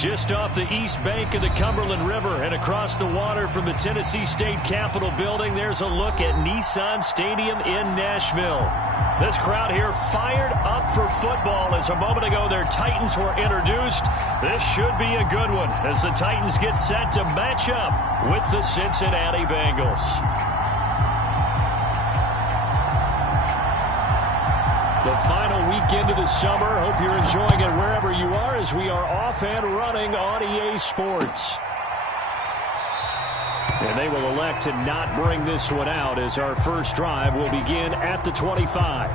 Just off the east bank of the Cumberland River and across the water from the Tennessee State Capitol building, there's a look at Nissan Stadium in Nashville. This crowd here fired up for football as a moment ago their Titans were introduced. This should be a good one as the Titans get set to match up with the Cincinnati Bengals. The final weekend of the summer. Hope you're enjoying it wherever you are as we are off and running on EA Sports. And they will elect to not bring this one out as our first drive will begin at the 25.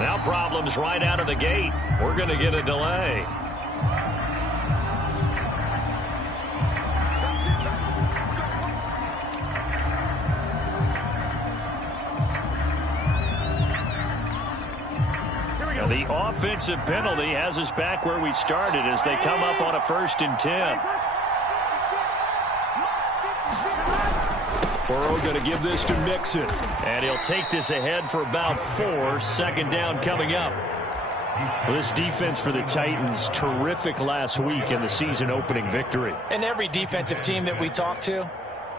Now problems right out of the gate. We're going to get a delay. Now the offensive penalty has us back where we started as they come up on a 1st and 10. Burrow going to give this to Mixon. And he'll take this ahead for about 4. 2nd down coming up. Well, this defense for the Titans, terrific last week in the season-opening victory. And every defensive team that we talk to,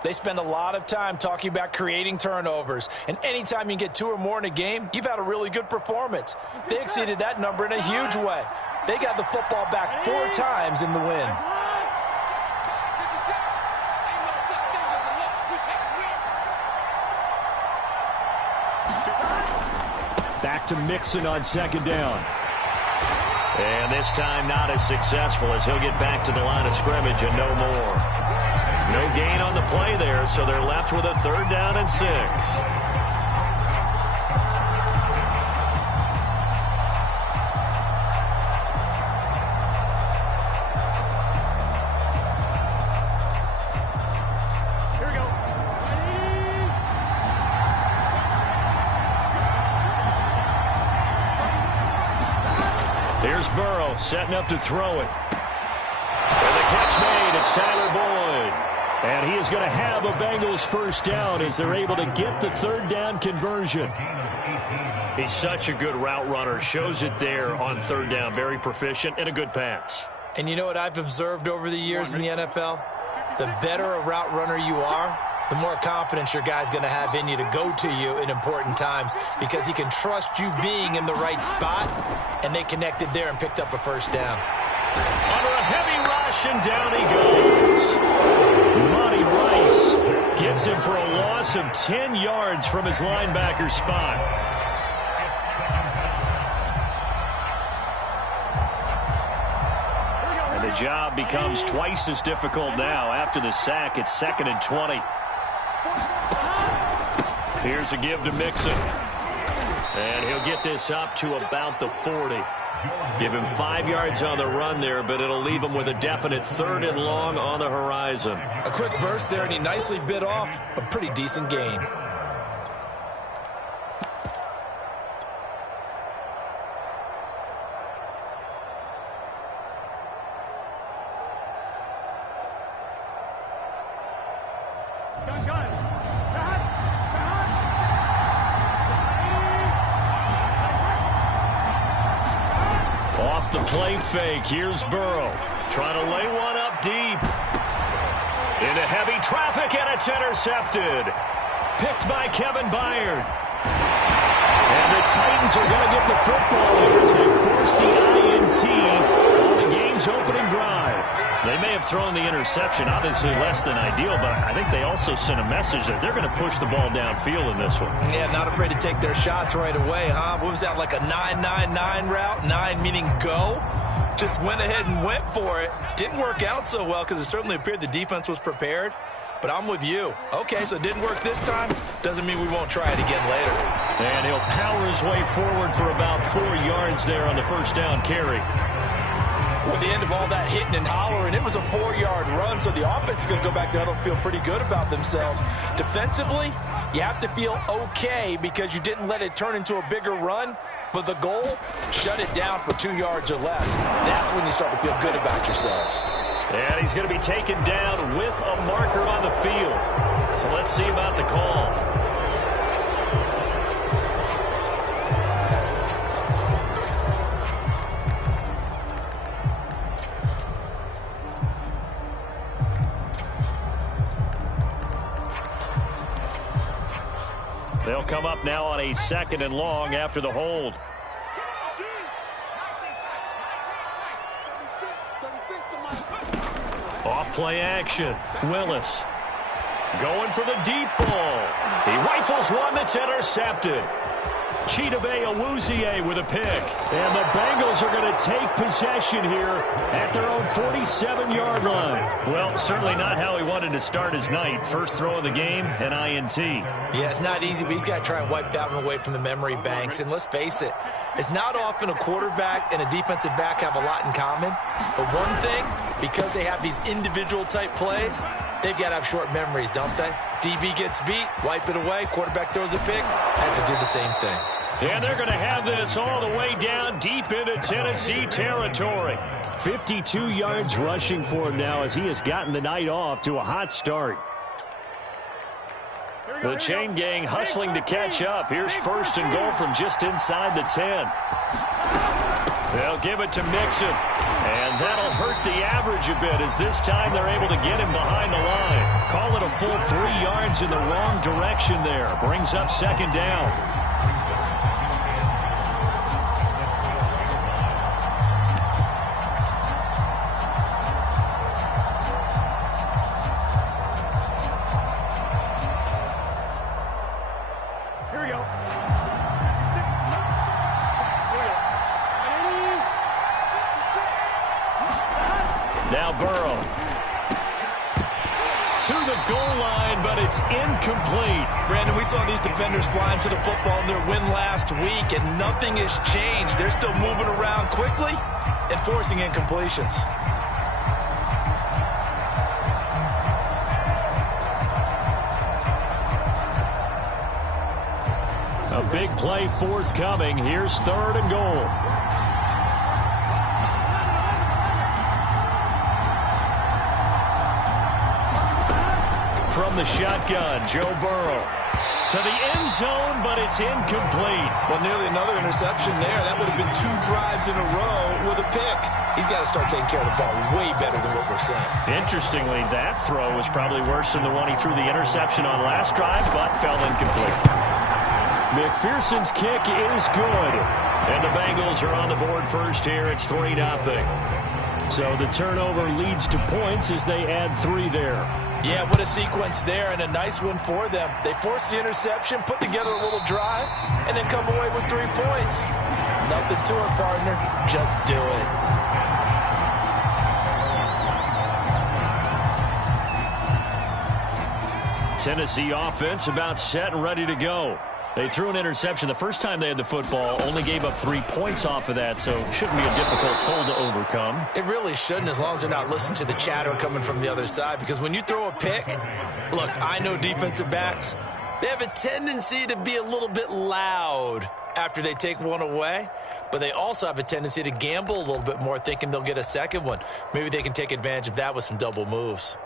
they spend a lot of time talking about creating turnovers. And anytime you get 2 or more in a game, you've had a really good performance. They exceeded that number in a huge way. They got the football back 4 times in the win. Back to Mixon on 2nd down. And this time not as successful as he'll get back to the line of scrimmage and no more. No gain on the play there, so they're left with a 3rd down and 6. Here's Burrow setting up to throw it. And the catch made. It's Tyler Boyd. And he is going to have a Bengals 1st down as they're able to get the 3rd down conversion. He's such a good route runner. Shows it there on 3rd down. Very proficient and a good pass. And you know what I've observed over the years in the NFL? The better a route runner you are, the more confidence your guy's going to have in you to go to you in important times because he can trust you being in the right spot, and they connected there and picked up a 1st down. Under a heavy rush, and down he goes. Monty Rice gets him for a loss of 10 yards from his linebacker spot. And the job becomes twice as difficult now after the sack. It's 2nd and 20. Here's a give to Mixon. And he'll get this up to about the 40. Give him 5 yards on the run there, but it'll leave him with a definite 3rd and long on the horizon. A quick burst there, and he nicely bit off a pretty decent gain. Off the play fake, here's Burrow. Trying to lay one up deep. Into heavy traffic, and it's intercepted. Picked by Kevin Byard. And the Titans are going to get the football here as they force the INT on the game's opening drive. They may have thrown the interception, obviously less than ideal, but I think they also sent a message that they're going to push the ball downfield in this one. Yeah, not afraid to take their shots right away, huh? What was that, like a 9-9-9 route? 9 meaning go? just went ahead and went for it. Didn't work out so well because it certainly appeared the defense was prepared. But I'm with you. Okay, so it didn't work this time. Doesn't mean we won't try it again later. And he'll power his way forward for about 4 yards there on the first down carry. Well, at the end of all that hitting and hollering, it was a 4-yard run, so the offense is going to go back there and feel pretty good about themselves. Defensively, you have to feel okay because you didn't let it turn into a bigger run, but the goal, shut it down for 2 yards or less. That's when you start to feel good about yourselves. And he's going to be taken down with a marker on the field. So let's see about the call. They'll come up now on a 2nd and long after the hold. Off play action. Willis going for the deep ball. He rifles one that's intercepted. Chidobe Awuzie with a pick. And the Bengals are going to take possession here at their own 47-yard line. Well, certainly not how he wanted to start his night. First throw of the game, an INT. Yeah, it's not easy, but he's got to try and wipe that one away from the memory banks. And let's face it, it's not often a quarterback and a defensive back have a lot in common. But one thing, because they have these individual type plays, they've got to have short memories, don't they? DB gets beat, wipe it away, quarterback throws a pick, has to do the same thing. And they're going to have this all the way down deep into Tennessee territory. 52 yards rushing for him now as he has gotten the night off to a hot start. The chain gang hustling to catch up. Here's 1st and goal from just inside the 10. They'll give it to Mixon. And that'll hurt the average a bit as this time they're able to get him behind the line. Call it a full 3 yards in the wrong direction there. Brings up 2nd down. Now Burrow to the goal line, but it's incomplete. Brandon, we saw these defenders flying to the football in their win last week, and nothing has changed. They're still moving around quickly and forcing incompletions. A big play forthcoming. Here's 3rd and goal. From the shotgun, Joe Burrow to the end zone, but it's incomplete. Well, nearly another interception there. That would have been 2 drives in a row with a pick. He's got to start taking care of the ball way better than what we're saying. Interestingly, that throw was probably worse than the one he threw the interception on last drive, but fell incomplete. McPherson's kick is good. And the Bengals are on the board first here. It's 3-0. So the turnover leads to points as they add 3 there. Yeah, what a sequence there, and a nice one for them. They force the interception, put together a little drive, and then come away with 3 points. Nothing to it, partner. Just do it. Tennessee offense about set and ready to go. They threw an interception the first time they had the football, only gave up 3 points off of that, so it shouldn't be a difficult hole to overcome. It really shouldn't, as long as they're not listening to the chatter coming from the other side, because when you throw a pick, look, I know defensive backs, they have a tendency to be a little bit loud after they take one away, but they also have a tendency to gamble a little bit more, thinking they'll get a second one. Maybe they can take advantage of that with some double moves.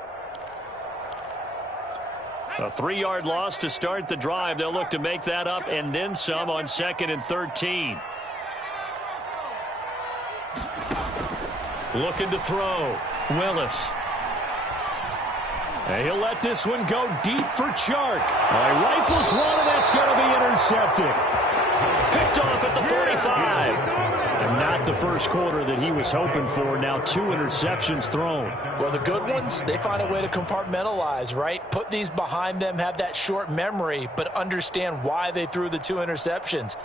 A 3-yard loss to start the drive. They'll look to make that up and then some on 2nd and 13. Looking to throw. Willis. And he'll let this one go deep for Chark. Rifles one, and that's going to be intercepted. Picked off at the 45. And not the first quarter that he was hoping for. Now 2 interceptions thrown. Well, the good ones, they find a way to compartmentalize, right? Put these behind them, have that short memory, but understand why they threw the 2 interceptions.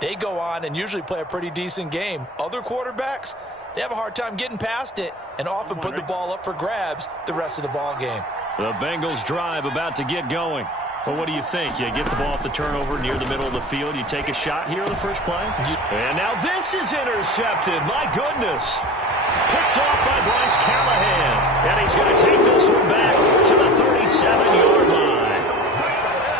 They go on and usually play a pretty decent game. Other quarterbacks, they have a hard time getting past it and often put the ball up for grabs the rest of the ball game. The Bengals drive about to get going. Well, what do you think? You get the ball off the turnover near the middle of the field. You take a shot here on the first play? And now this is intercepted. My goodness. Picked off by Bryce Callahan. And he's going to take this one back to the 37-yard line.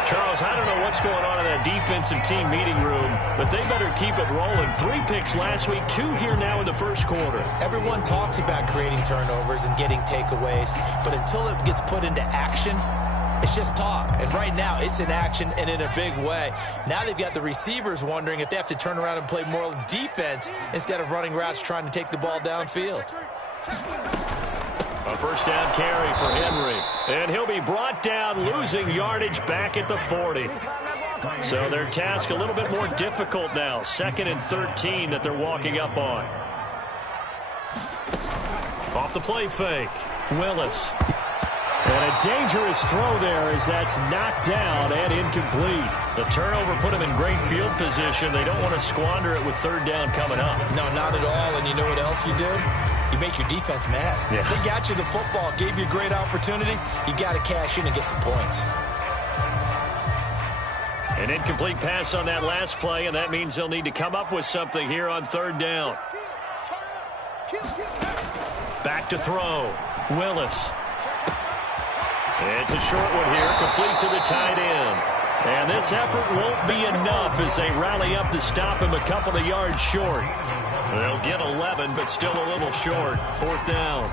Charles, I don't know what's going on in that defensive team meeting room, but they better keep it rolling. 3 picks last week, 2 here now in the first quarter. Everyone talks about creating turnovers and getting takeaways, but until it gets put into action, it's just talk. And right now, it's in action and in a big way. Now they've got the receivers wondering if they have to turn around and play more defense instead of running routes trying to take the ball downfield. A first down carry for Henry. And he'll be brought down, losing yardage back at the 40. So their task a little bit more difficult now. 2nd and 13 that they're walking up on. Off the play fake. Willis. And a dangerous throw there as that's knocked down and incomplete. The turnover put him in great field position. They don't want to squander it with 3rd down coming up. No, not at all. And you know what else you do? You make your defense mad. Yeah. They got you the football, gave you a great opportunity. You got to cash in and get some points. An incomplete pass on that last play, and that means they'll need to come up with something here on 3rd down. Back to throw. Willis. It's a short one here, complete to the tight end. And this effort won't be enough as they rally up to stop him a couple of yards short. They'll get 11, but still a little short. 4th down.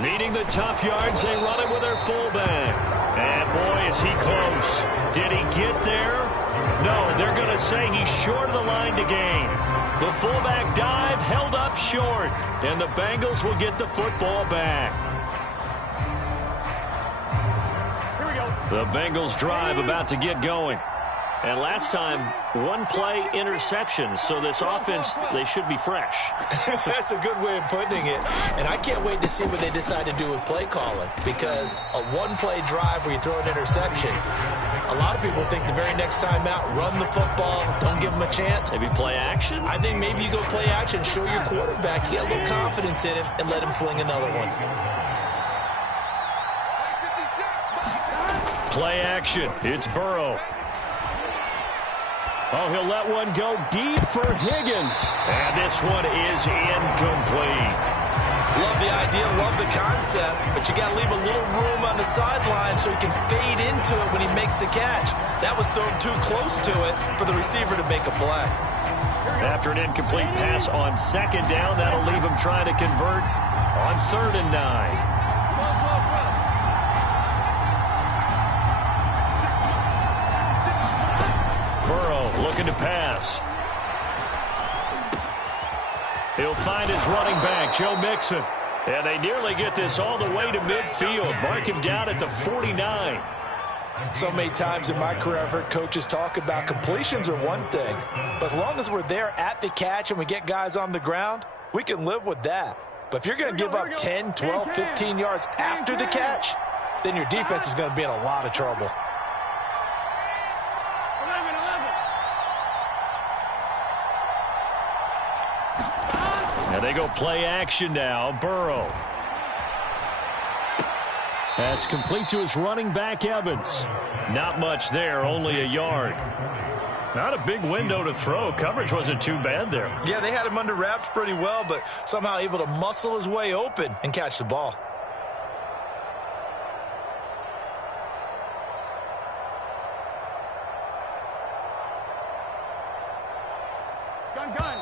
Needing the tough yards, they run it with their fullback. And boy, is he close. Did he get there? No, they're going to say he's short of the line to gain. The fullback dive held up short, and the Bengals will get the football back. Here we go. The Bengals drive about to get going. And last time, 1-play interception, so this offense, they should be fresh. That's a good way of putting it. And I can't wait to see what they decide to do with play calling, because a 1-play drive where you throw an interception, a lot of people think the very next time out, run the football, don't give them a chance. Maybe play action? I think maybe you go play action, show your quarterback, you get a little confidence in him, and let him fling another one. Play action. It's Burrow. Oh, he'll let one go deep for Higgins. And this one is incomplete. Love the idea, love the concept, but you got to leave a little room on the sideline so he can fade into it when he makes the catch. That was thrown too close to it for the receiver to make a play. After an incomplete pass on 2nd down, that'll leave him trying to convert on 3rd and 9. Looking to pass. He'll find his running back, Joe Mixon. And they nearly get this all the way to midfield. Mark him down at the 49. So many times in my career, I've heard coaches talk about completions are one thing. But as long as we're there at the catch and we get guys on the ground, we can live with that. But if you're going to give up 10, 12, 15 yards after the catch, then your defense is going to be in a lot of trouble. And they go play action now. Burrow. That's complete to his running back, Evans. Not much there, only a yard. Not a big window to throw. Coverage wasn't too bad there. Yeah, they had him under wraps pretty well, but somehow able to muscle his way open and catch the ball. Gun.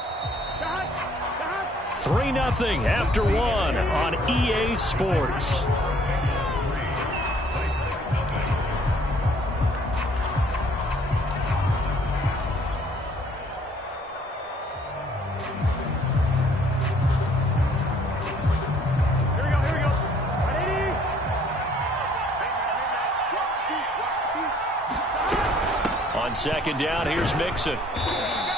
3-0 after 1 on EA Sports. Here we go. On 2nd down, here's Mixon.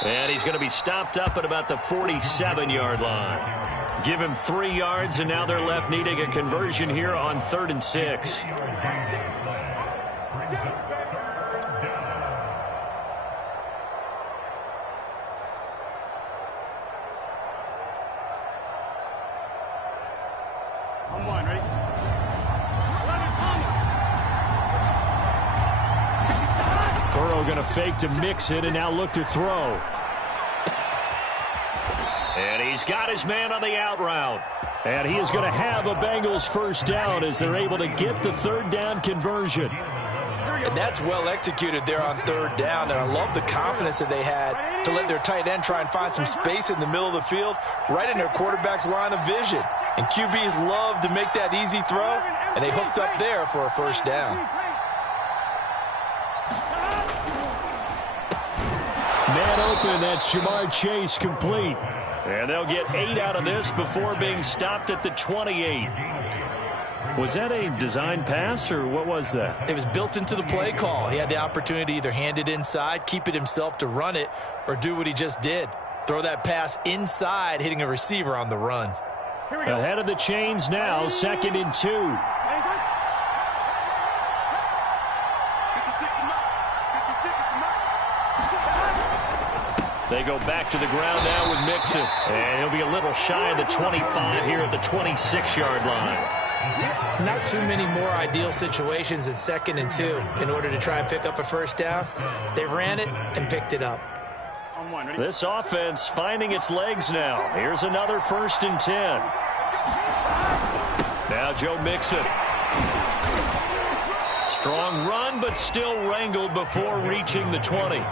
And he's going to be stopped up at about the 47-yard line. Give him 3 yards, and now they're left needing a conversion here on 3rd and 6. Burrow going to fake to mix it and now look to throw. And he's got his man on the out route. And he is going to have a Bengals first down as they're able to get the 3rd down conversion. And that's well executed there on 3rd down. And I love the confidence that they had to let their tight end try and find some space in the middle of the field, right in their quarterback's line of vision. And QBs love to make that easy throw, and they hooked up there for a first down. Man open, that's Jamar Chase complete. And they'll get 8 out of this before being stopped at the 28. Was that a design pass, or what was that? It was built into the play call. He had the opportunity to either hand it inside, keep it himself to run it, or do what he just did. Throw that pass inside, hitting a receiver on the run. Ahead of the chains now, 2nd and 2. They go back to the ground now with Mixon. And he'll be a little shy of the 25 here at the 26-yard line. Not too many more ideal situations in 2nd and 2 in order to try and pick up a first down. They ran it and picked it up. This offense finding its legs now. Here's another 1st and 10. Now Joe Mixon. Strong run, but still wrangled before reaching the 20.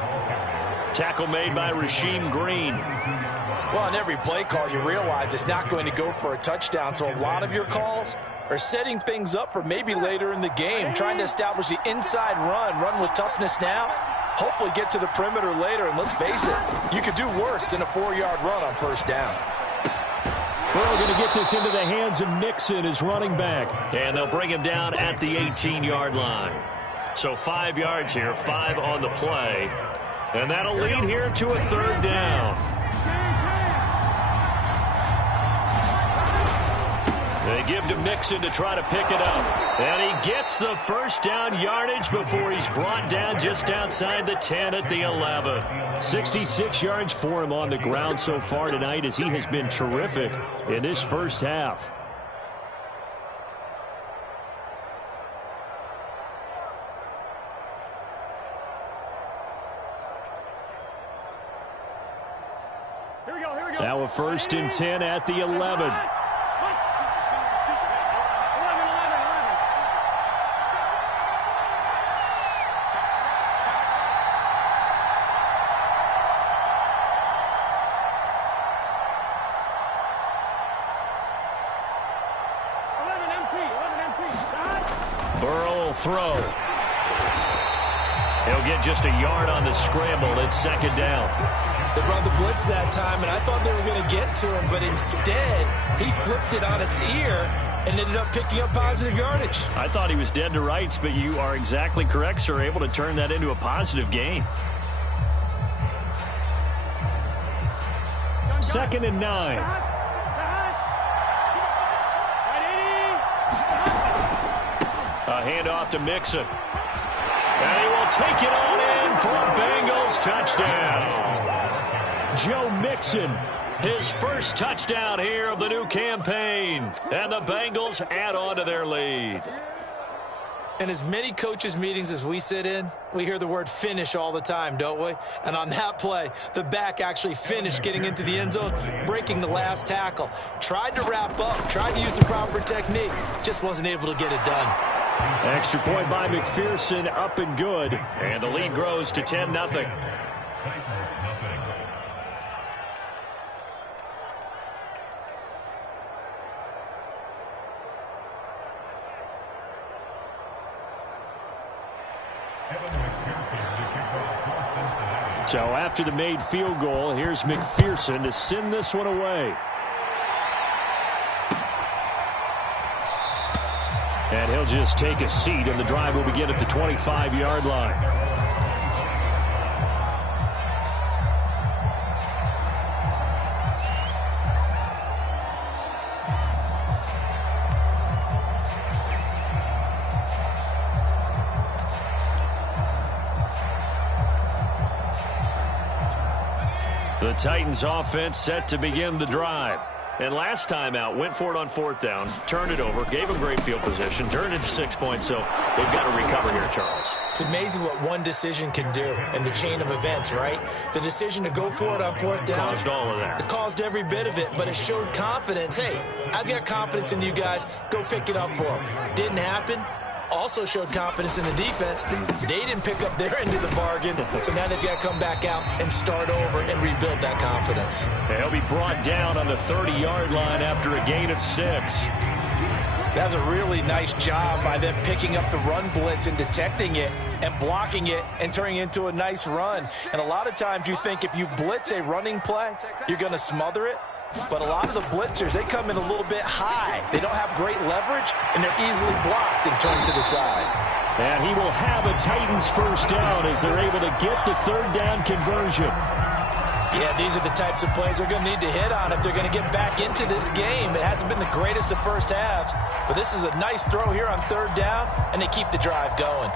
Tackle made by Rasheem Green. Well, on every play call, you realize it's not going to go for a touchdown, so a lot of your calls are setting things up for maybe later in the game, trying to establish the inside run with toughness now, hopefully get to the perimeter later, and let's face it, you could do worse than a 4-yard run on first down. Burrow going to get this into the hands of Mixon, his running back, and they'll bring him down at the 18-yard line. So 5 yards here, 5 on the play. And that'll lead here to a 3rd down. They give to Mixon to try to pick it up. And he gets the first down yardage before he's brought down just outside the 10 at the 11. 66 yards for him on the ground so far tonight as he has been terrific in this first half. Now a 1st and 10 at the 11. Burrow will throw. He'll get just a yard on the scramble. It's 2nd down. They brought the blitz that time, and I thought they were going to get to him, but instead, he flipped it on its ear and ended up picking up positive yardage. I thought he was dead to rights, but you are exactly correct, sir, able to turn that into a positive gain. 2nd and 9. A handoff to Mixon. And he will take it on in for a Bengals touchdown. Joe Mixon, his first touchdown here of the new campaign. And the Bengals add on to their lead. In as many coaches' meetings as we sit in, we hear the word finish all the time, don't we? And on that play, the back actually finished getting into the end zone, breaking the last tackle. Tried to wrap up, tried to use the proper technique, just wasn't able to get it done. Extra point by McPherson, up and good. And the lead grows to 10-0. So after the made field goal, here's McPherson to send this one away. And he'll just take a seat, and the drive will begin at the 25-yard line. The Titans offense set to begin the drive. And last time out, went for it on 4th down, turned it over, gave them great field position, turned it to 6 points, so they've got to recover here, Charles. It's amazing what one decision can do in the chain of events, right? The decision to go for it on 4th down. Caused all of that. It caused every bit of it, but it showed confidence. Hey, I've got confidence in you guys. Go pick it up for them. Didn't happen. Also showed confidence in the defense. They didn't pick up their end of the bargain, so now they've got to come back out and start over and rebuild that confidence. They'll be brought down on the 30-yard line after a gain of 6. That's a really nice job by them picking up the run blitz and detecting it and blocking it and turning it into a nice run. And a lot of times you think if you blitz a running play, you're going to smother it. But a lot of the blitzers, they come in a little bit high. They don't have great leverage, and they're easily blocked and turned to the side. And he will have a Titans first down as they're able to get the 3rd down conversion. Yeah, these are the types of plays they're going to need to hit on if they're going to get back into this game. It hasn't been the greatest of first halves, but this is a nice throw here on 3rd down, and they keep the drive going.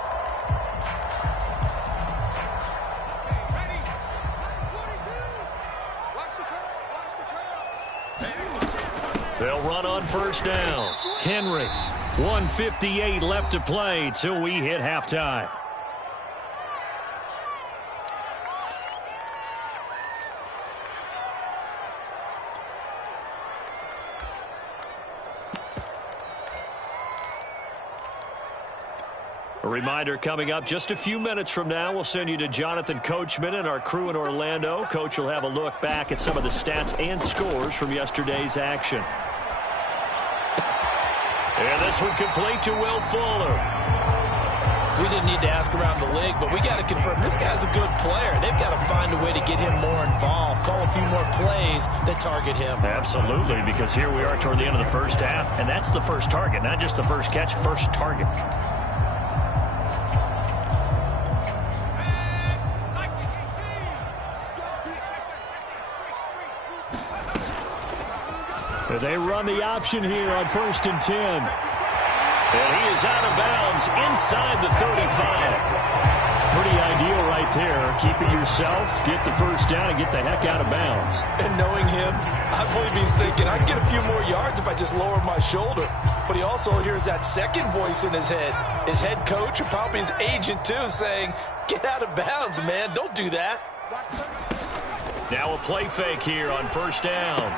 They'll run on 1st down. Henry, 1:58 left to play till we hit halftime. A reminder coming up just a few minutes from now, we'll send you to Jonathan Coachman and our crew in Orlando. Coach will have a look back at some of the stats and scores from yesterday's action. And this one complete to Will Fuller. We didn't need to ask around the league, but we got to confirm this guy's a good player. They've got to find a way to get him more involved, call a few more plays that target him. Absolutely, because here we are toward the end of the first half, and that's the first target, not just the first catch, first target. They run the option here on 1st and 10. And he is out of bounds inside the 35. Pretty ideal right there. Keep it yourself, get the first down, and get the heck out of bounds. And knowing him, I believe he's thinking, I can get a few more yards if I just lower my shoulder. But he also hears that second voice in his head. His head coach and probably his agent, too, saying, get out of bounds, man. Don't do that. Now a play fake here on 1st down.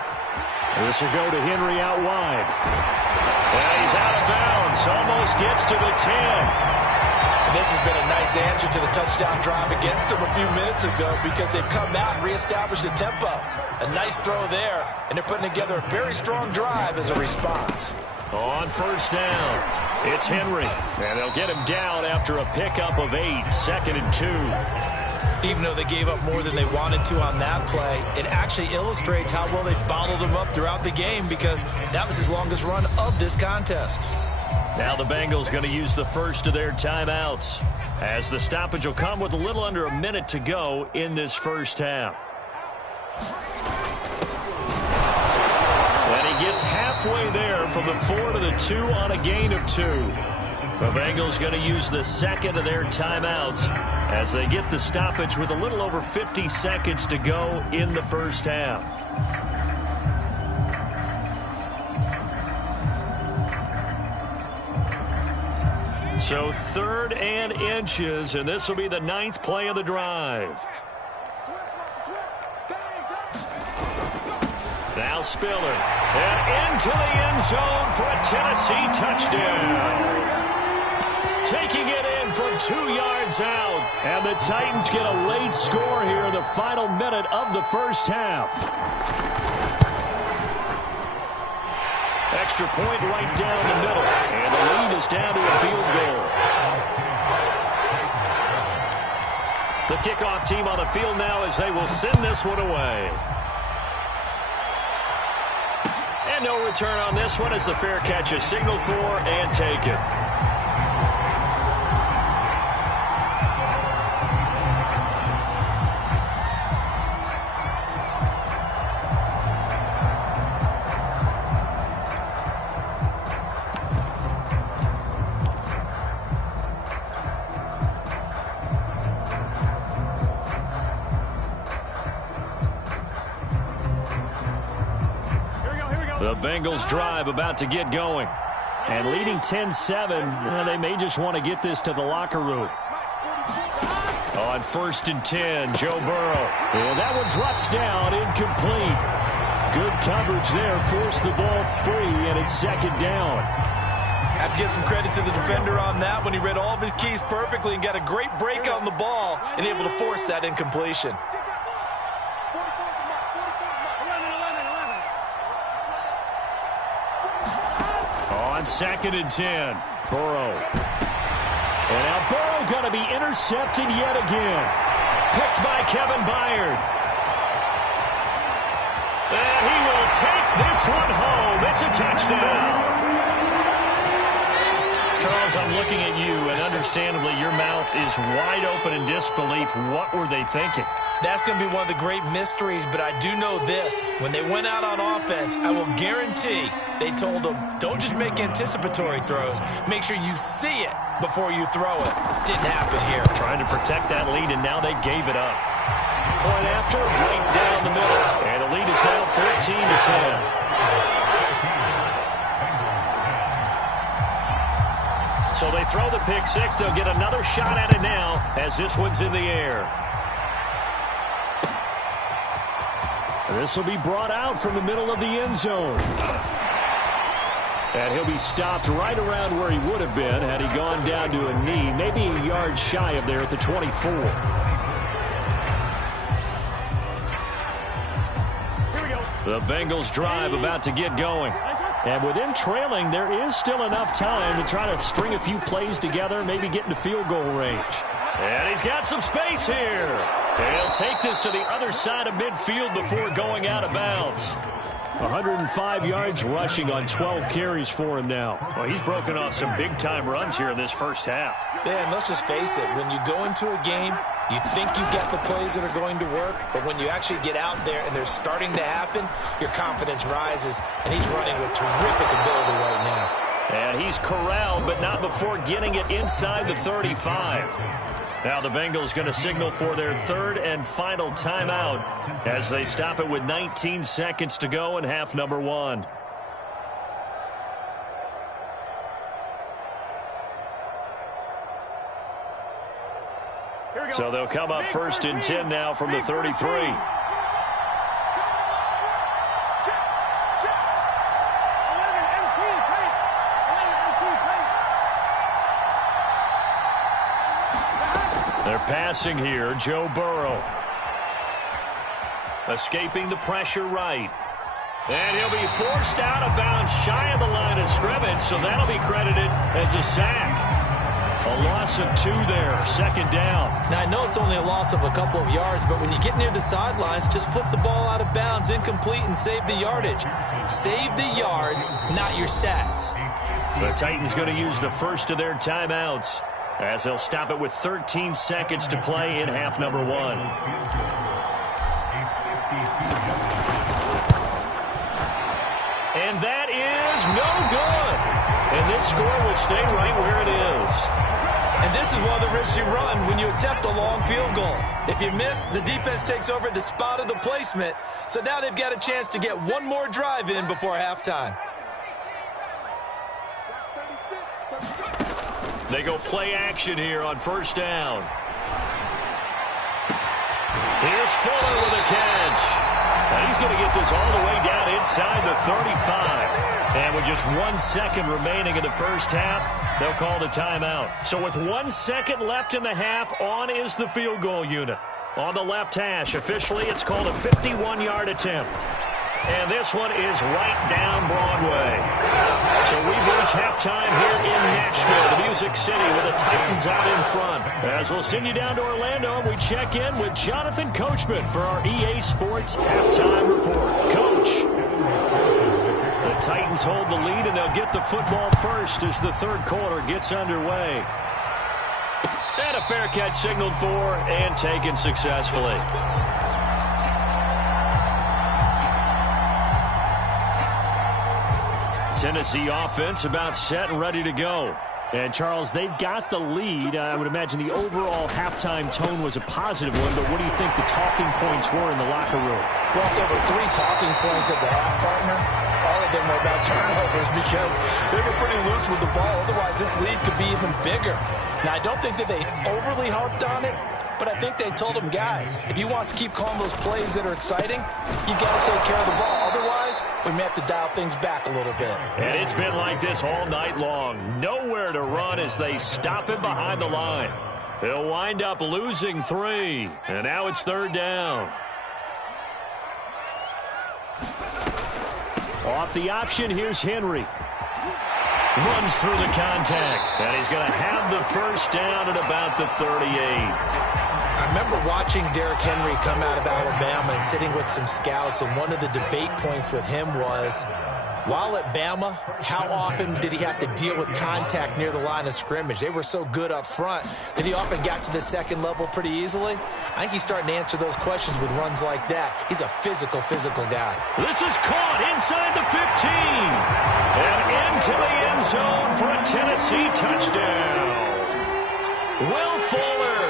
This will go to Henry out wide. And he's out of bounds. Almost gets to the 10. And this has been a nice answer to the touchdown drive against them a few minutes ago because they've come out and reestablished the tempo. A nice throw there, and they're putting together a very strong drive as a response. On 1st down, it's Henry. And they'll get him down after a pickup of 8, 2nd and 2. Even though they gave up more than they wanted to on that play, it actually illustrates how well they bottled him up throughout the game because that was his longest run of this contest. Now the Bengals going to use the first of their timeouts as the stoppage will come with a little under a minute to go in this first half. And he gets halfway there from the 4 to the 2 on a gain of 2. The Bengals going to use the second of their timeouts as they get the stoppage with a little over 50 seconds to go in the first half. So 3rd and inches, and this will be the 9th play of the drive. Now Spiller, and into the end zone for a Tennessee touchdown. Taking it in from 2 yards out. And the Titans get a late score here in the final minute of the first half. Extra point right down the middle. And the lead is down to a field goal. The kickoff team on the field now as they will send this one away. And no return on this one as the fair catch is signaled for and taken. The Bengals drive about to get going. And leading 10-7, they may just want to get this to the locker room. On 1st and 10, Joe Burrow. And that one drops down, incomplete. Good coverage there, forced the ball free, and it's 2nd down. I have to give some credit to the defender on that when he read all of his keys perfectly and got a great break on the ball and able to force that incompletion. On 2nd and 10, Burrow. And now Burrow going to be intercepted yet again. Picked by Kevin Byard. And he will take this one home. It's a touchdown. Charles, I'm looking at you, and understandably, your mouth is wide open in disbelief. What were they thinking? That's going to be one of the great mysteries, but I do know this. When they went out on offense, I will guarantee they told them, don't just make anticipatory throws. Make sure you see it before you throw it. Didn't happen here. Trying to protect that lead, and now they gave it up. Point after, right down the middle. And the lead is now 14-10. So they throw the pick six. They'll get another shot at it now as this one's in the air. This will be brought out from the middle of the end zone. And he'll be stopped right around where he would have been had he gone down to a knee, maybe a yard shy of there at the 24. The Bengals drive about to get going. And with them trailing, there is still enough time to try to string a few plays together, maybe get into field goal range. And he's got some space here. He'll take this to the other side of midfield before going out of bounds. 105 yards rushing on 12 carries for him now. Well, he's broken off some big-time runs here in this first half. Yeah, and let's just face it. When you go into a game, you think you got the plays that are going to work, but when you actually get out there and they're starting to happen, your confidence rises, and he's running with terrific ability right now. And he's corralled, but not before getting it inside the 35. Now the Bengals going to signal for their 3rd and final timeout as they stop it with 19 seconds to go in half number 1. So they'll come up 1st and 10 now from the 33. They're passing here, Joe Burrow. Escaping the pressure right. And he'll be forced out of bounds shy of the line of scrimmage, so that'll be credited as a sack. A loss of 2 there, 2nd down. Now, I know it's only a loss of a couple of yards, but when you get near the sidelines, just flip the ball out of bounds, incomplete, and save the yardage. Save the yards, not your stats. The Titans going to use the first of their timeouts as they'll stop it with 13 seconds to play in half number 1. And that is no good. And this score will stay right where it is. And this is one of the risks you run when you attempt a long field goal. If you miss, the defense takes over at the spot of the placement. So now they've got a chance to get one more drive in before halftime. They go play action here on 1st down. Here's Fuller with a catch. And he's going to get this all the way down inside the 35. And with just 1 second remaining in the first half, they'll call the timeout. So with 1 second left in the half, on is the field goal unit. On the left hash, officially, it's called a 51-yard attempt. And this one is right down Broadway. So we've reached halftime here in Nashville, the Music City, with the Titans out in front. As we'll send you down to Orlando, we check in with Jonathan Coachman for our EA Sports Halftime Report. Coach. The Titans hold the lead, and they'll get the football first as the 3rd quarter gets underway. And a fair catch signaled for and taken successfully. Tennessee offense about set and ready to go. And, Charles, they've got the lead. I would imagine the overall halftime tone was a positive one, but what do you think the talking points were in the locker room? Well, there were 3 talking points at the half, partner. All told them about turnovers because they were pretty loose with the ball. Otherwise, this lead could be even bigger. Now, I don't think that they overly harped on it, but I think they told them, guys, if you want to keep calling those plays that are exciting, you've got to take care of the ball. Otherwise, we may have to dial things back a little bit. And it's been like this all night long. Nowhere to run as they stop him behind the line. He'll wind up losing 3, and now it's 3rd down. Off the option, here's Henry. Runs through the contact, and he's going to have the first down at about the 38. I remember watching Derrick Henry come out of Alabama and sitting with some scouts, and one of the debate points with him was, while at Bama, how often did he have to deal with contact near the line of scrimmage? They were so good up front that he often got to the second level pretty easily. I think he's starting to answer those questions with runs like that. He's a physical guy. This is caught inside the 15 and into the end zone for a Tennessee touchdown. Will Fuller,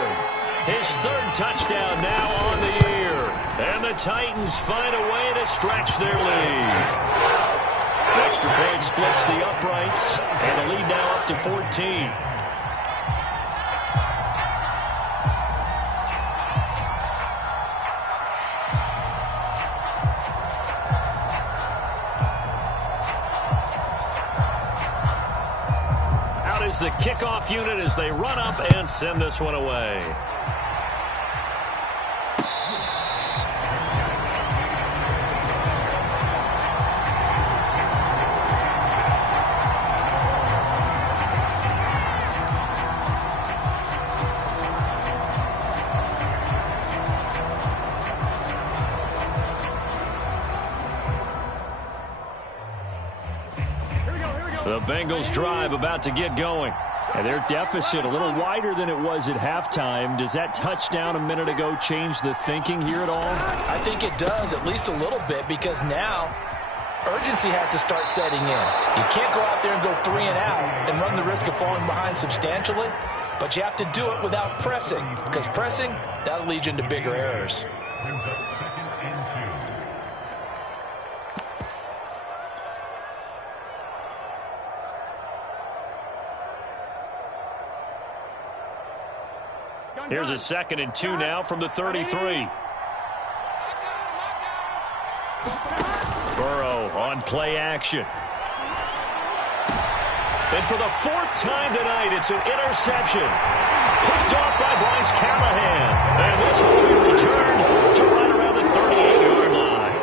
his 3rd touchdown now on the year, and the Titans find a way to stretch their lead. Extra point splits the uprights, and the lead now up to 14. Out is the kickoff unit as they run up and send this one away. The Bengals drive about to get going. And their deficit a little wider than it was at halftime. Does that touchdown a minute ago change the thinking here at all? I think it does, at least a little bit, because now urgency has to start setting in. You can't go out there and go 3 and out and run the risk of falling behind substantially, but you have to do it without pressing, because pressing, that'll lead you into bigger errors. Here's a 2nd and 2 now from the 33. Burrow on play action. And for the 4th time tonight, it's an interception. Picked off by Bryce Callahan. And this will be returned to right around the 38-yard line.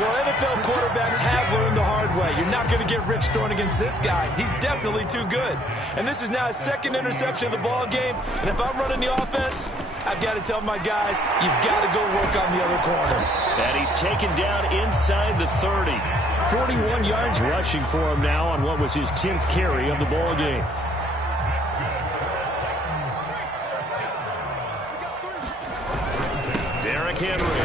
Well, NFL quarterbacks have learned the hard way. You're not going to get rich throwing against this guy. He's definitely too good. And this is now his 2nd interception of the ball game. And if I'm running the offense, I've got to tell my guys, you've got to go work on the other corner. And he's taken down inside the 30. 41 yards rushing for him now on what was his 10th carry of the ball game. Derrick Henry.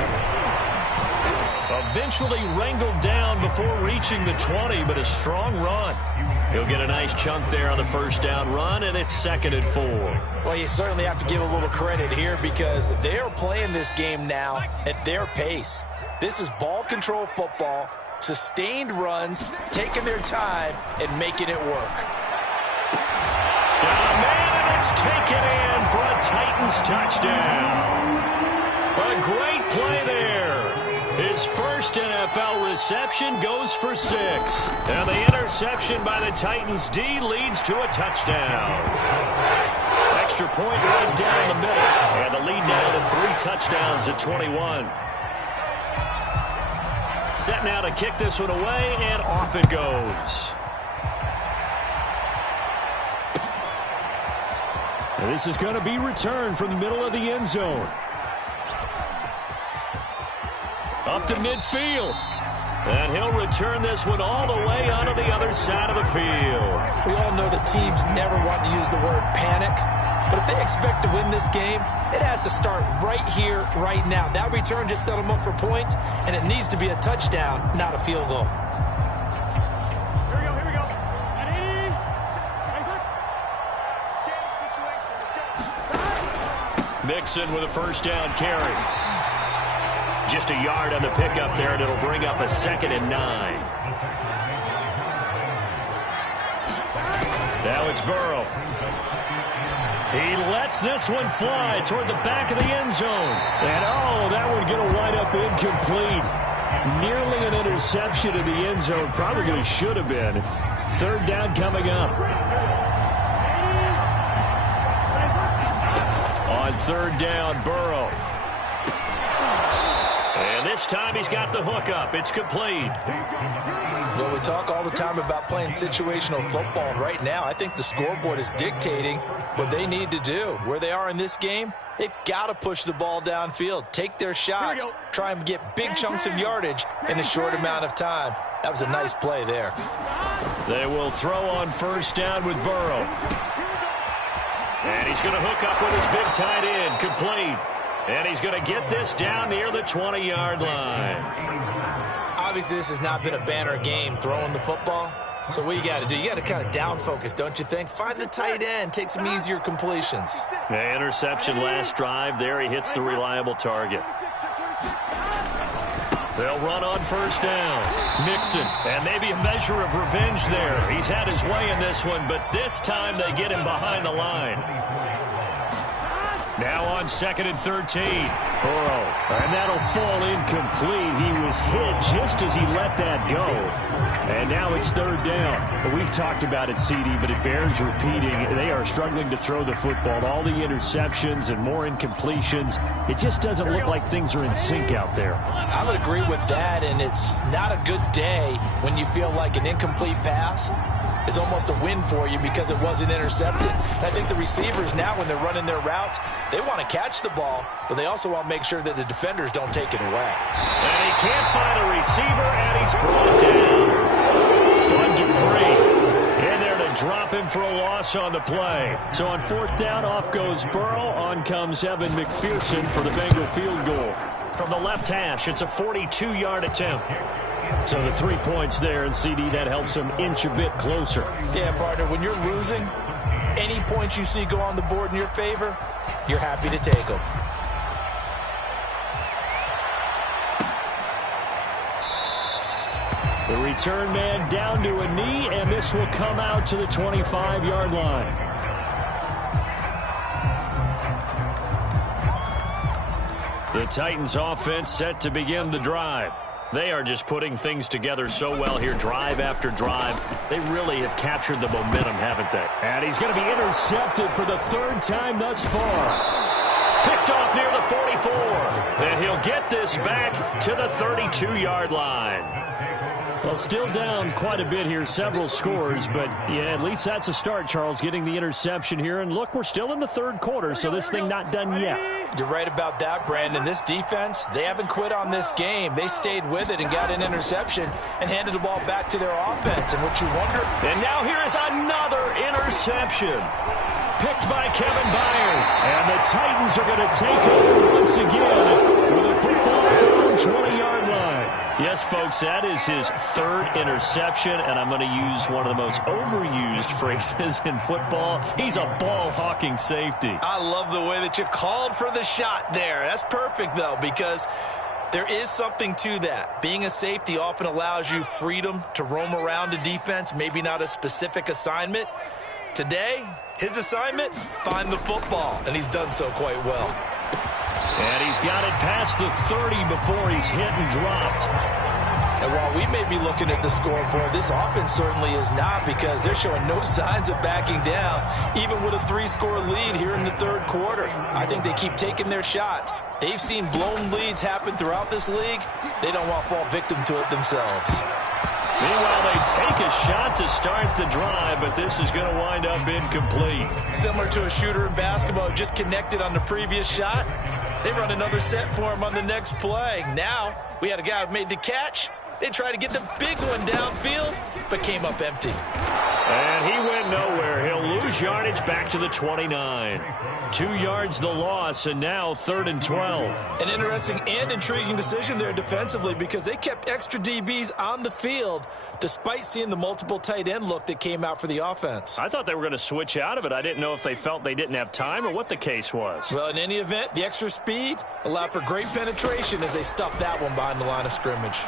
Eventually wrangled down before reaching the 20, but a strong run. He'll get a nice chunk there on the 1st down run, and it's 2nd and 4. Well, you certainly have to give a little credit here because they are playing this game now at their pace. This is ball control football, sustained runs, taking their time, and making it work. Got a man, and it's taken in for a Titans touchdown. A great play there. His first NFL reception goes for 6. And the interception by the Titans D leads to a touchdown. Extra point right down the middle. And the lead now to 3 touchdowns at 21. Set now to kick this one away, and off it goes. And this is going to be returned from the middle of the end zone. Up to midfield. And he'll return this one all the way onto the other side of the field. We all know the teams never want to use the word panic. But if they expect to win this game, it has to start right here, right now. That return just set them up for points, and it needs to be a touchdown, not a field goal. Here we go. Ready? Escape situation. Let's go. Mixon with a 1st down carry. Just a yard on the pickup there, and it'll bring up a 2nd and 9. Now it's Burrow. He lets this one fly toward the back of the end zone. And, oh, that one going to wind up incomplete. Nearly an interception in the end zone. Probably should have been. 3rd down coming up. On 3rd down, Burrow. And this time he's got the hook up. It's complete. Well, we talk all the time about playing situational football. And right now, I think the scoreboard is dictating what they need to do. Where they are in this game, they've got to push the ball downfield, take their shots, try and get big chunks of yardage in a short amount of time. That was a nice play there. They will throw on 1st down with Burrow. And he's going to hook up with his big tight end, complete. And he's going to get this down near the 20-yard line. Obviously, this has not been a banner game throwing the football. So what you got to do, you got to kind of down focus, don't you think? Find the tight end, take some easier completions. The interception last drive. There he hits the reliable target. They'll run on 1st down. Mixon, and maybe a measure of revenge there. He's had his way in this one, but this time they get him behind the line. Now on 2nd and 13. Burrow, and that'll fall incomplete. He was hit just as he let that go. And now it's 3rd down. We've talked about it, CD, but it bears repeating. They are struggling to throw the football. All the interceptions and more incompletions. It just doesn't look like things are in sync out there. I would agree with that, and it's not a good day when you feel like an incomplete pass is almost a win for you because it wasn't intercepted. And I think the receivers now, when they're running their routes, they want to catch the ball, but they also want to make sure that the defenders don't take it away. And he can't find a receiver, and he's brought down. Bud Dupree in there to drop him for a loss on the play. So on 4th down, off goes Burrow. On comes Evan McPherson for the Bengal field goal. From the left hash, it's a 42-yard attempt. So the 3 points there, and CD, that helps him inch a bit closer. Yeah, partner, when you're losing, any points you see go on the board in your favor, you're happy to take them. The return man down to a knee, and this will come out to the 25-yard line. The Titans offense set to begin the drive. They are just putting things together so well here, drive after drive. They really have captured the momentum, haven't they? And he's going to be intercepted for the 3rd time thus far. Picked off near the 44. Then he'll get this back to the 32-yard line. Well, still down quite a bit here, several scores, but yeah, at least that's a start, Charles, getting the interception here. And look, we're still in the 3rd quarter, so this thing not done yet. You're right about that, Brandon. This defense, they haven't quit on this game. They stayed with it and got an interception and handed the ball back to their offense. And what you wonder... And now here is another interception. Picked by Kevin Byard. And the Titans are going to take over once again with a football at the 20-yard line. Yes, folks, that is his 3rd interception, and I'm going to use one of the most overused phrases in football. He's a ball-hawking safety. I love the way that you called for the shot there. That's perfect, though, because there is something to that. Being a safety often allows you freedom to roam around a defense, maybe not a specific assignment. Today, his assignment, find the football, and he's done so quite well. And he's got it past the 30 before he's hit and dropped. And while we may be looking at the scoreboard, this offense certainly is not, because they're showing no signs of backing down, even with a 3-score lead here in the 3rd quarter. I think they keep taking their shots. They've seen blown leads happen throughout this league. They don't want to fall victim to it themselves. Meanwhile, they take a shot to start the drive, but this is going to wind up incomplete. Similar to a shooter in basketball who just connected on the previous shot. They run another set for him on the next play. Now, we had a guy who made the catch. They tried to get the big one downfield, but came up empty. And he went nowhere. He'll lose lose yardage back to the 29. 2 yards the loss, and now 3rd and 12. An interesting and intriguing decision there defensively because they kept extra DBs on the field despite seeing the multiple tight end look that came out for the offense. I thought they were going to switch out of it. I didn't know if they felt they didn't have time or what the case was. Well, in any event, the extra speed allowed for great penetration as they stuffed that one behind the line of scrimmage.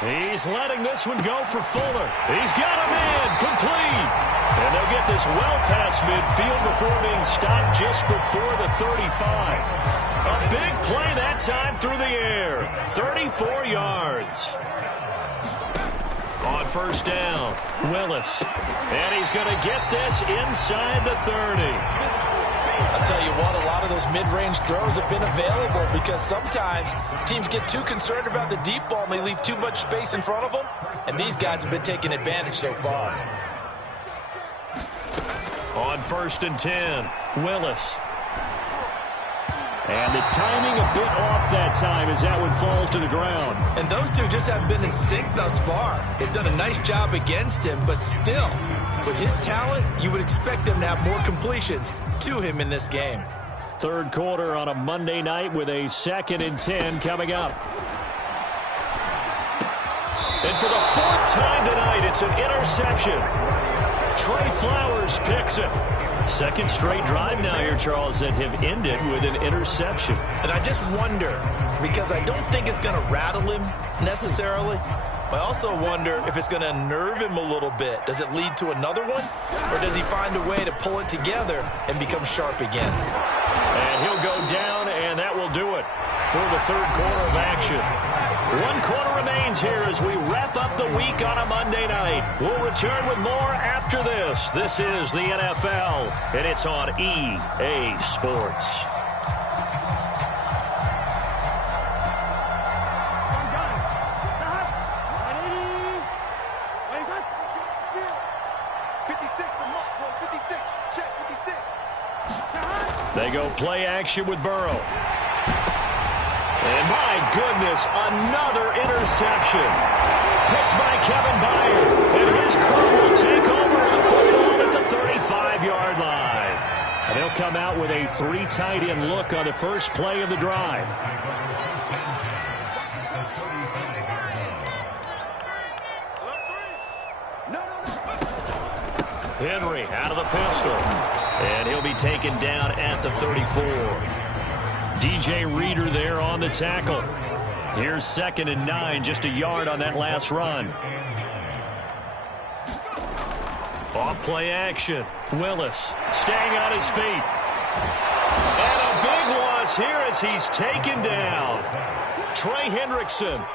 He's letting this one go for Fuller. He's got him in, complete. And they'll get this well past midfield before being stopped just before the 35. A big play that time through the air. 34 yards. On 1st down, Willis. And he's going to get this inside the 30. I'll tell you what, a lot of those mid-range throws have been available because sometimes teams get too concerned about the deep ball and they leave too much space in front of them, and these guys have been taking advantage so far. On 1st and 10, Willis. And the timing a bit off that time as that one falls to the ground. And those two just haven't been in sync thus far. They've done a nice job against him, but still, with his talent, you would expect them to have more completions to him in this game. 3rd quarter on a Monday night with a 2nd and 10 coming up. And for the 4th time tonight, it's an interception. Trey Flowers picks it. 2nd straight drive now here, Charles, that have ended with an interception. And I just wonder, because I don't think it's going to rattle him necessarily, but I also wonder if it's going to unnerve him a little bit. Does it lead to another one? Or does he find a way to pull it together and become sharp again? And he'll go down, and that will do it for the 3rd quarter of action. 1 quarter remains here as we wrap up the week on a Monday night. We'll return with more after this. This is the NFL, and it's on EA Sports. They go play action with Burrow. And my goodness, another interception. Picked by Kevin Byard. And his crew will take over the football at the 35-yard line. And they'll come out with a 3 tight end look on the first play of the drive. Henry out of the pistol. And he'll be taken down at the 34. DJ Reader there on the tackle. Here's 2nd and 9, just a yard on that last run. Off play action. Willis staying on his feet. And a big loss here as he's taken down. Trey Hendrickson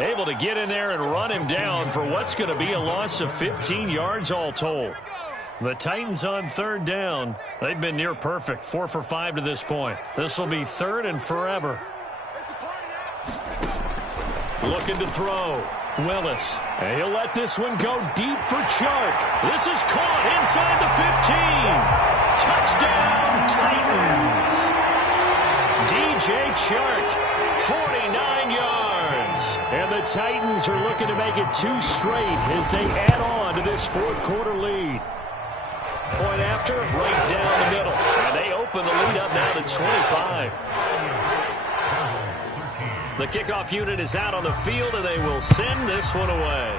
able to get in there and run him down for what's going to be a loss of 15 yards all told. The Titans on 3rd down. They've been near perfect, 4 for 5 to this point. This will be 3rd and forever. Looking to throw. Willis. And he'll let this one go deep for Chark. This is caught inside the 15. Touchdown, Titans. DJ Chark, 49 yards. And the Titans are looking to make it 2 straight as they add on to this 4th quarter lead. Point after, right down the middle. And they open the lead up now to 25. The kickoff unit is out on the field, and they will send this one away.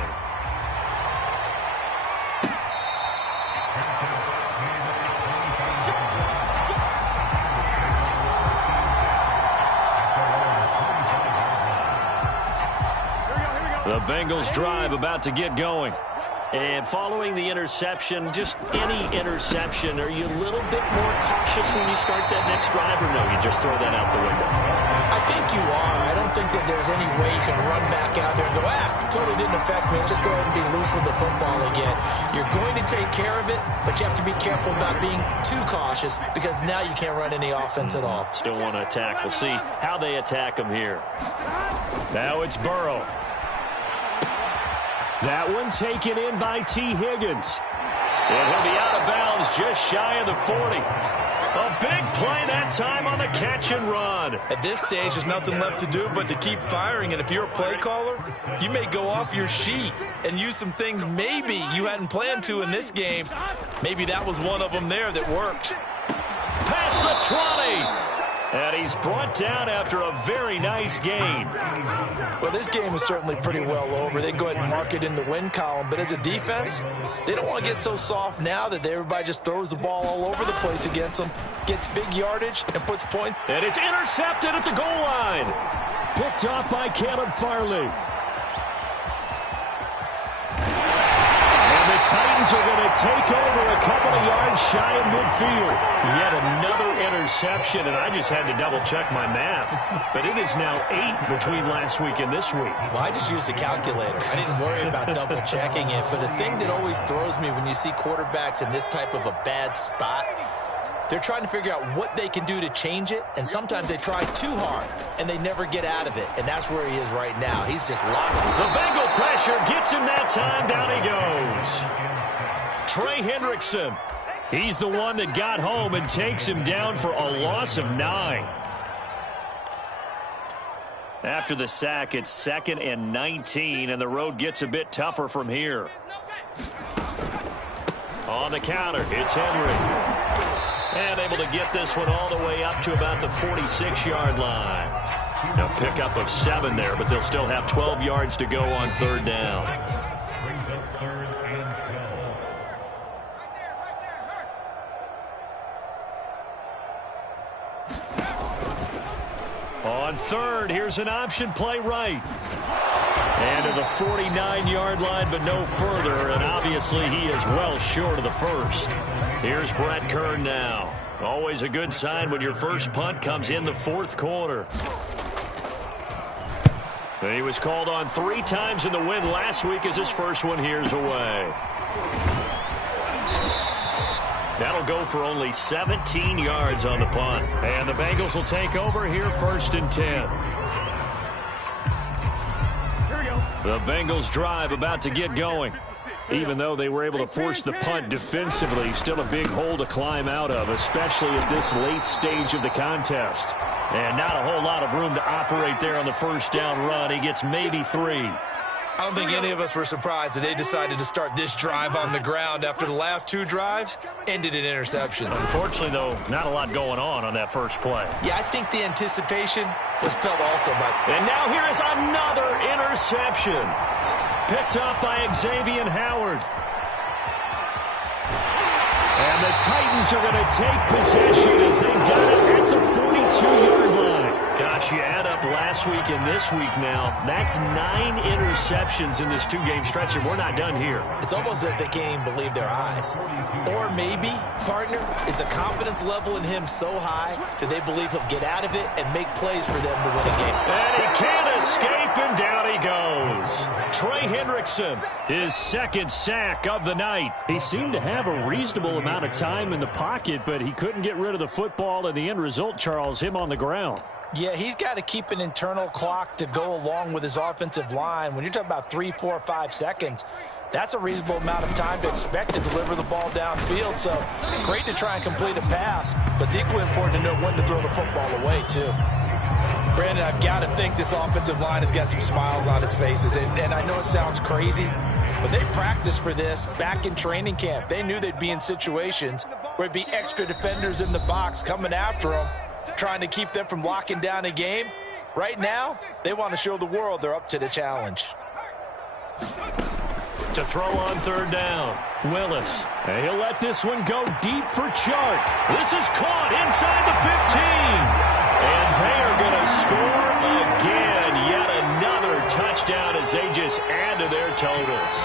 The Bengals drive about to get going. And following the interception, just any interception, are you a little bit more cautious when you start that next drive, or no, you just throw that out the window? I think you are. I don't think that there's any way you can run back out there and go, totally didn't affect me. Let's just go ahead and be loose with the football again. You're going to take care of it, but you have to be careful about being too cautious because now you can't run any offense at all. Still want to attack. We'll see how they attack him here. Now it's Burrow. That one taken in by T. Higgins. And he'll be out of bounds just shy of the 40. A big play that time on the catch and run. At this stage, there's nothing left to do but to keep firing. And if you're a play caller, you may go off your sheet and use some things maybe you hadn't planned to in this game Maybe that was one of them there that worked. Past the 20. And he's brought down after a very nice gain. Well, this game is certainly pretty well over. They go ahead and mark it in the win column. But as a defense, they don't want to get so soft now that everybody just throws the ball all over the place against them, gets big yardage, and puts points. And it's intercepted at the goal line. Picked off by Caleb Farley. And the Titans are going to take over a couple of yards shy of midfield. Yet another interception, and I just had to double-check my math. But it is now 8 between last week and this week. Well, I just used a calculator. I didn't worry about double-checking it. But the thing that always throws me when you see quarterbacks in this type of a bad spot, they're trying to figure out what they can do to change it, and sometimes they try too hard, and they never get out of it, and that's where he is right now. He's just locked. The Bengal pressure gets him that time. Down he goes. Trey Hendrickson. He's the one that got home and takes him down for a loss of 9. After the sack, it's 2nd and 19, and the road gets a bit tougher from here. On the counter, it's Henry. And able to get this one all the way up to about the 46-yard line. Now pick up of 7 there, but they'll still have 12 yards to go on 3rd down. On 3rd, here's an option play right. And to the 49-yard line, but no further. And obviously he is well short of the 1st. Here's Brett Kern now. Always a good sign when your first punt comes in the 4th quarter. He was called on 3 times in the win last week as his first one here's away. That'll go for only 17 yards on the punt. And the Bengals will take over here 1st and 10. The Bengals drive about to get going. Even though they were able to force the punt defensively, still a big hole to climb out of, especially at this late stage of the contest. And not a whole lot of room to operate there on the 1st down run. He gets maybe 3. I don't think any of us were surprised that they decided to start this drive on the ground after the last 2 drives ended in interceptions. Unfortunately, though, not a lot going on that first play. Yeah, I think the anticipation was felt also by... And now here is another interception. Picked up by Xavier Howard. And the Titans are going to take possession as they got it at the 42-yard line. Gosh, you add up last week and this week now, that's 9 interceptions in this 2-game stretch, and we're not done here. It's almost as if they can't even believe their eyes. Or maybe, partner, is the confidence level in him so high that they believe he'll get out of it and make plays for them to win a game. And he can't escape, and down he goes. Trey Hendrickson, his 2nd sack of the night. He seemed to have a reasonable amount of time in the pocket, but he couldn't get rid of the football, and the end result, Charles, him on the ground. Yeah, he's got to keep an internal clock to go along with his offensive line. When you're talking about 3, 4, 5 seconds, that's a reasonable amount of time to expect to deliver the ball downfield. So great to try and complete a pass, but it's equally important to know when to throw the football away, too. Brandon, I've got to think this offensive line has got some smiles on its faces. And I know it sounds crazy, but they practiced for this back in training camp. They knew they'd be in situations where it'd be extra defenders in the box coming after them, trying to keep them from locking down a game. Right now, they want to show the world they're up to the challenge. To throw on 3rd down, Willis. And he'll let this one go deep for Chark. This is caught inside the 15. And they are going to score again. Yet another touchdown as they just add to their totals.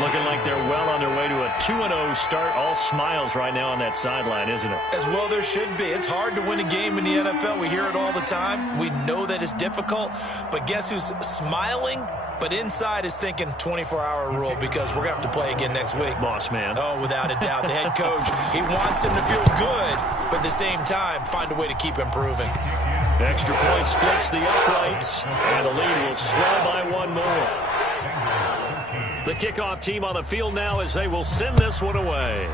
Looking like they're well on their way to a 2-0 start. All smiles right now on that sideline, isn't it? As well there should be. It's hard to win a game in the NFL. We hear it all the time. We know that it's difficult. But guess who's smiling? But inside is thinking 24-hour rule because we're going to have to play again next week. Boss man. Oh, without a doubt. The head coach, he wants them to feel good, but at the same time, find a way to keep improving. Extra point splits the uprights, and the lead will swell by 1 more. The kickoff team on the field now as they will send this one away.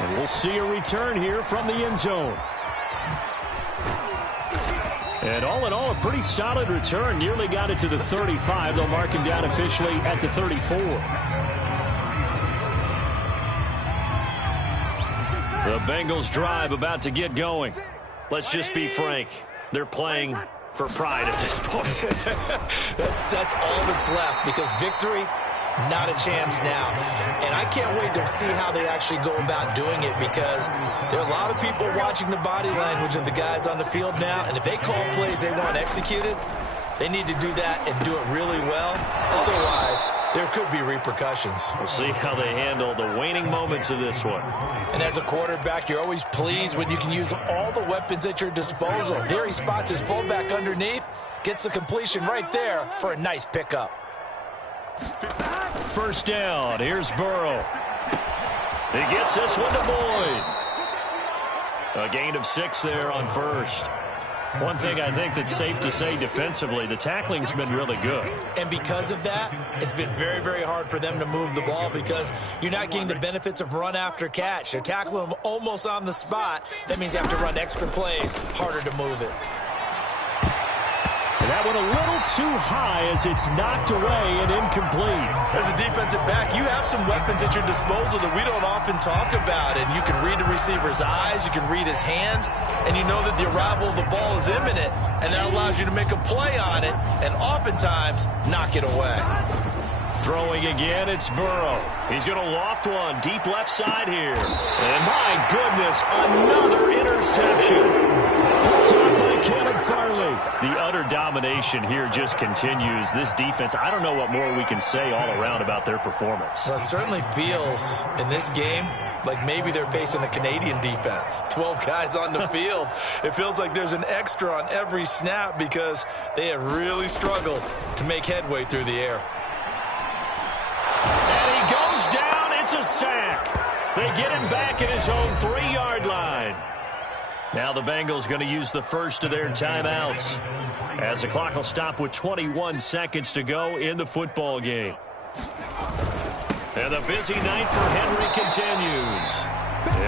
And we'll see a return here from the end zone. And all in all, a pretty solid return. Nearly got it to the 35. They'll mark him down officially at the 34. The Bengals drive about to get going. Let's just be frank. They're playing for pride at this point. That's all that's left, because victory, not a chance now. And I can't wait to see how they actually go about doing it, because there are a lot of people watching the body language of the guys on the field now, and if they call plays they want executed, they need to do that and do it really well. Otherwise, there could be repercussions. We'll see how they handle the waning moments of this one. And as a quarterback, you're always pleased when you can use all the weapons at your disposal. Here he spots his fullback underneath, gets the completion right there for a nice pickup. First down. Here's Burrow. He gets this one to Boyd. A gain of 6 there on first. One thing I think that's safe to say defensively, the tackling's been really good. And because of that, it's been very, very hard for them to move the ball, because you're not getting the benefits of run after catch. They're tackling them almost on the spot. That means you have to run extra plays, harder to move it. And that one a little too high as it's knocked away and incomplete. As a defensive back, you have some weapons at your disposal that we don't often talk about. And you can read the receiver's eyes, you can read his hands, and you know that the arrival of the ball is imminent, and that allows you to make a play on it and oftentimes knock it away. Throwing again, it's Burrow. He's going to loft one deep left side here. And my goodness, another interception. Top by Caleb Farley. The utter domination here just continues. This defense, I don't know what more we can say all around about their performance. Well, it certainly feels in this game like maybe they're facing a Canadian defense. 12 guys on the field. It feels like there's an extra on every snap, because they have really struggled to make headway through the air. And he goes down. It's a sack. They get him back at his own 3-yard line. Now the Bengals going to use the first of their timeouts, as the clock will stop with 21 seconds to go in the football game. And the busy night for Henry continues.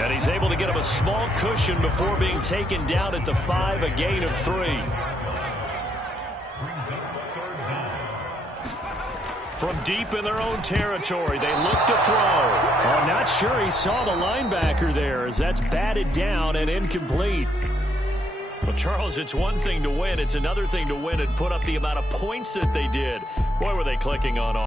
And he's able to get him a small cushion before being taken down at the 5, a gain of 3. From deep in their own territory, they look to throw. I'm not sure he saw the linebacker there, as that's batted down and incomplete. Well, Charles, it's one thing to win. It's another thing to win and put up the amount of points that they did. Boy, were they clicking on all.